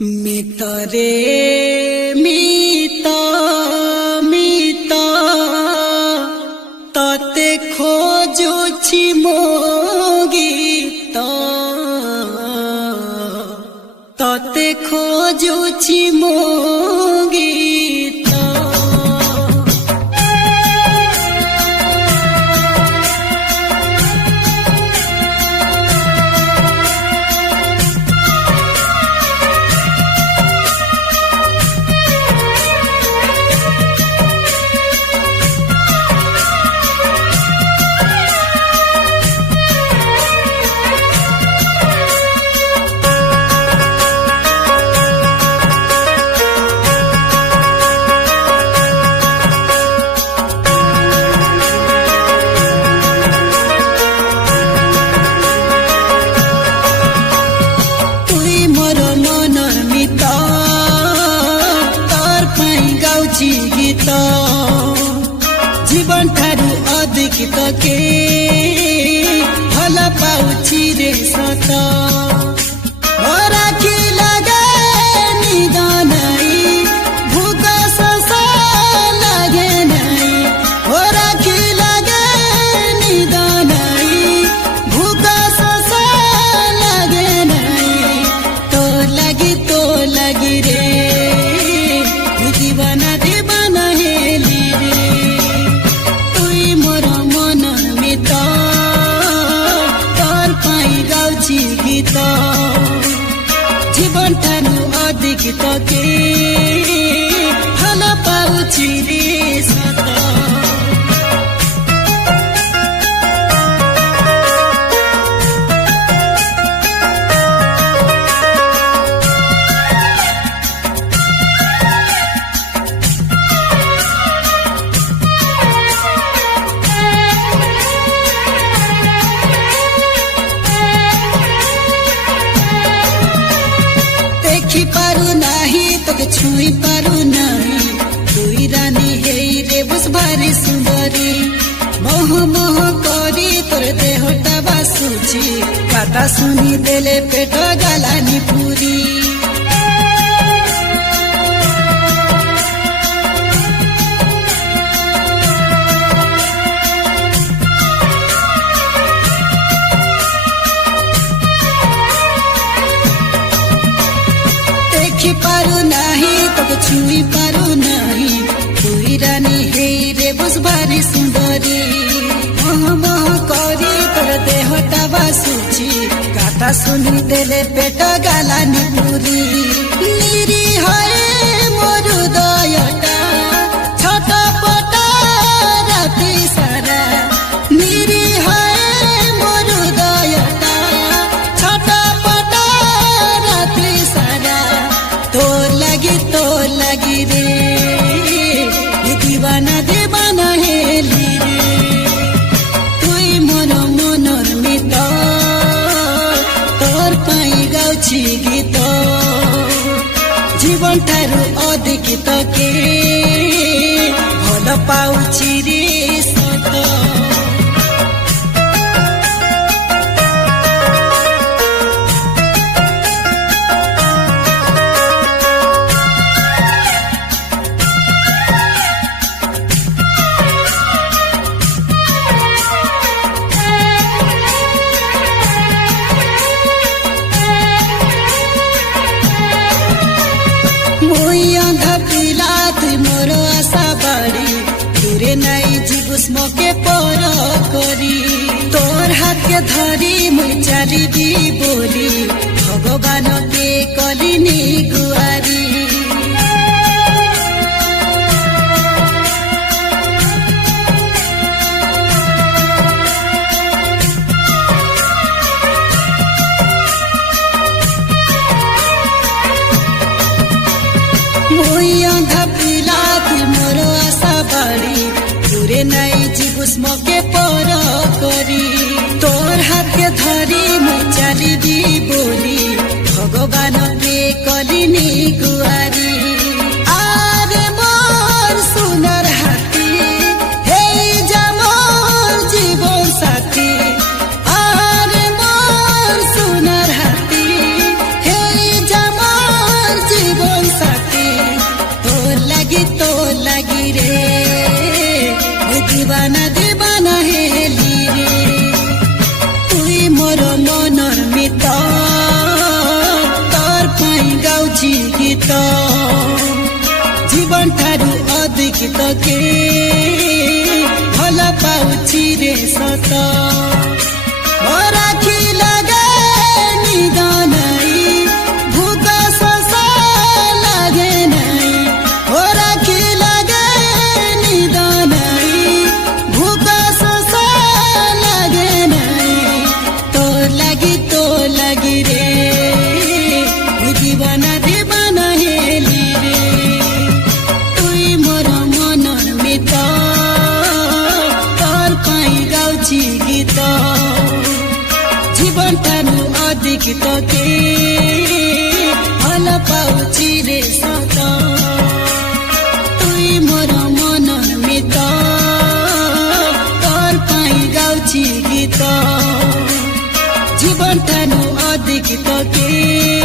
मितरे मित मित तते खोजुछि मो गीत तते खोजुछि मो गीत गीत जीवन ठारू अधिक तके भल पाउछि रे सत राखी लगे निदान भूख सस लगे नहीं राखी लगे निदान भूख सस लगे नहीं तो लगी रे दीवाना दीवाना हेली रे तुई मोर मन मित तोर पाई गाउछि गीत जीवन ठानु अधिक तके भल पाउछि रे सत पारू नाही तोके छुई पारू नाही तुई रानी हेई रे बस भारी सुंदरी मोह मोह करी तोर देहटा बासुची कथा सुनी देले पेट गालानी पूरी पारू नाही तोके छुई पारू नाही तुई रानी हेई रे बस भारी सुंदरी मोह मोह करी तोर देहटा बासुची कथा सुनी देले पेट गालानी पूरी निरी हए मोर हृदयटा छटपट राति सारा निरी हए मोर हृदयटा छटपट राति सारा तोर लगी रे दीवाना दीवाना हेली रे तुई मोर मनर मित तोर पाई गाउछि गीत जीवन ठारू अधिक तके भल पाउछि रे सत मोर आशा बाड़ी तुरे नहीं जीवुस मोके पर करी तोर हाथ के धरी मुई चली भी बोली भगवान के कलिनी गुआरी मोर आशा बाड़ी तुरे नहीं जीवुस मोके पर करी तोर हाथ के धरी मुई चली भी बोली भगवान के कलिनी गुआरी आरे मोर सुनर हाथी हे मोर जीवन साथी आरे मोर सुनर हाथी हे मोर के भल पाउछि रे सत राखी लगे निदान भूख शोष लागे नै राखी लगे निदान भूख शोष लागे नै तोर लागि रे दीवाना दीवाना हेली रे तुई मोर मनर मित तोर पाई गाउछि गीत जीवन टानु अधिक तके भल पाउछि रे सत तुई मोर मनर मित तोर पाई गाउछि गीत जीवन टानु अधिक तके